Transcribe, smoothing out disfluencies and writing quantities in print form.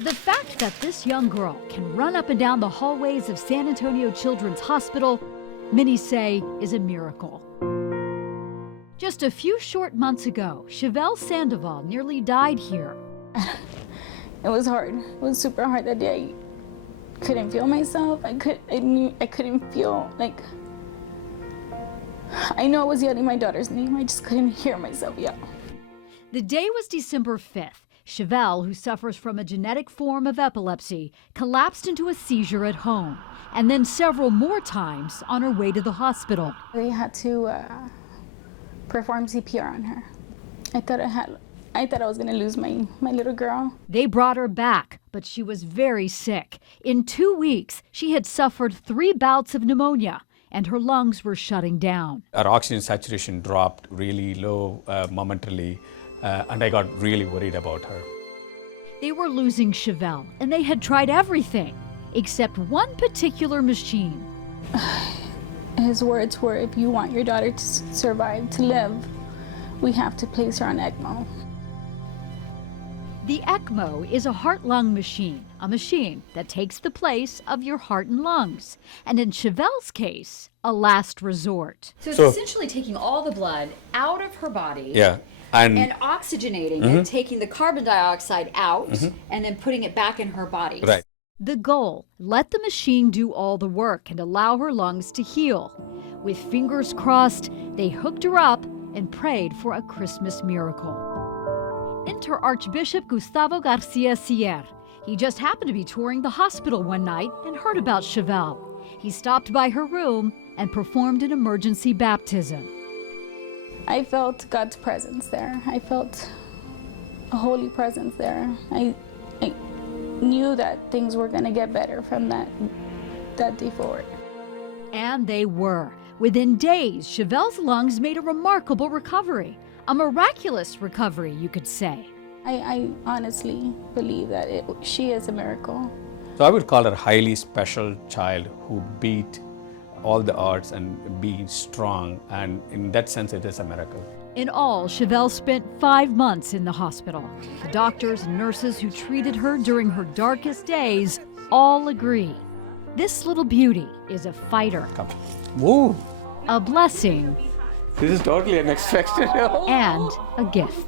The fact that this young girl can run up and down the hallways of San Antonio Children's Hospital, many say, is a miracle. Just a few short months ago, Chevelle Sandoval nearly died here. It was hard. It was super hard that day. I couldn't feel myself. I couldn't feel like. I know I was yelling my daughter's name. I just couldn't hear myself yell. The day was December 5th. Chevelle, who suffers from a genetic form of epilepsy, collapsed into a seizure at home, and then several more times on her way to the hospital. They had to perform CPR on her. I thought I was gonna lose my little girl. They brought her back, but she was very sick. In 2 weeks, she had suffered 3 bouts of pneumonia, and her lungs were shutting down. Our oxygen saturation dropped really low momentarily, and I got really worried about her. They were losing Chevelle, and they had tried everything except one particular machine. His words were, if you want your daughter to survive, to live, we have to place her on ECMO. The ECMO is a heart-lung machine, a machine that takes the place of your heart and lungs, and in Chevelle's case, a last resort. So it's essentially taking all the blood out of her body. Yeah. And Oxygenating it, taking the carbon dioxide out, and then putting it back in her body. right. The goal, let the machine do all the work and allow her lungs to heal. With fingers crossed, they hooked her up and prayed for a Christmas miracle. Enter Archbishop Gustavo Garcia Sierra. He just happened to be touring the hospital one night and heard about Chevelle. He stopped by her room and performed an emergency baptism. I felt God's presence there. I felt a holy presence there. I knew that things were going to get better from that day forward. And they were. Within days, Chevelle's lungs made a remarkable recovery. A miraculous recovery, you could say. I honestly believe that she is a miracle. So I would call her a highly special child who beat all the odds and being strong, and in that sense it is a miracle. In all, Chevelle spent 5 months in the hospital. The doctors and nurses who treated her during her darkest days all agree. This little beauty is a fighter, Come. Woo! a blessing, This is totally unexpected. and a gift.